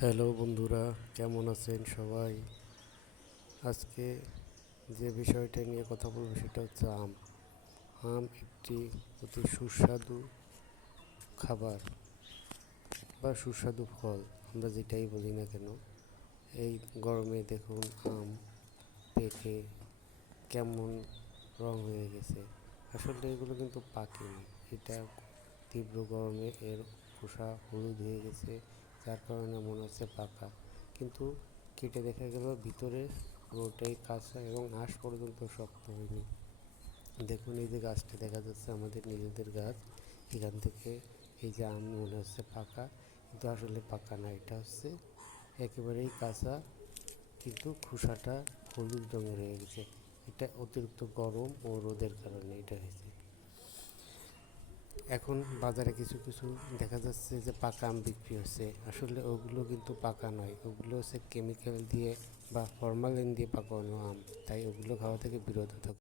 Hello বন্ধুরা, কেমন আছেন সবাই? আজকে যে বিষয়টা নিয়ে কথা বলবো সেটা হচ্ছে আম। আম একটি অতি সুস্বাদু খাবার বা সুস্বাদু ফল, আমরা যেটাই বলি না কেন। এই গরমে দেখুন আম পেকে কেমন রং হয়ে গেছে। আসলে এগুলো কিন্তু পাকেনি, এটা তীব্র গরমে এর খোসা হলুদ হয়ে গেছে, যার কারণে মনে হচ্ছে পাকা, কিন্তু কেটে দেখা গেল ভিতরে পুরোটাই কাঁচা এবং আঁশ পর্যন্ত শক্ত হয়নি। দেখুন এই যে গাছটা দেখা যাচ্ছে আমাদের নিজেদের গাছ, এখান থেকে এই যে আম মনে হচ্ছে পাকা, কিন্তু আসলে পাকা না, এটা হচ্ছে একেবারেই কাঁচা, কিন্তু খোসাটা হলুদ রঙের হয়ে গেছে। এটা অতিরিক্ত গরম ও রোদের কারণে এটা হয়েছে। এখন বাজারে কিছু কিছু দেখা যাচ্ছে যে পাকা আম বিক্রি হচ্ছে, আসলে ওগুলো কিন্তু পাকা নয়, ওগুলো হচ্ছে কেমিক্যাল দিয়ে বা ফরমালিন দিয়ে পাকানো আম, তাই ওগুলো খাওয়া থেকে বিরত থাকুন।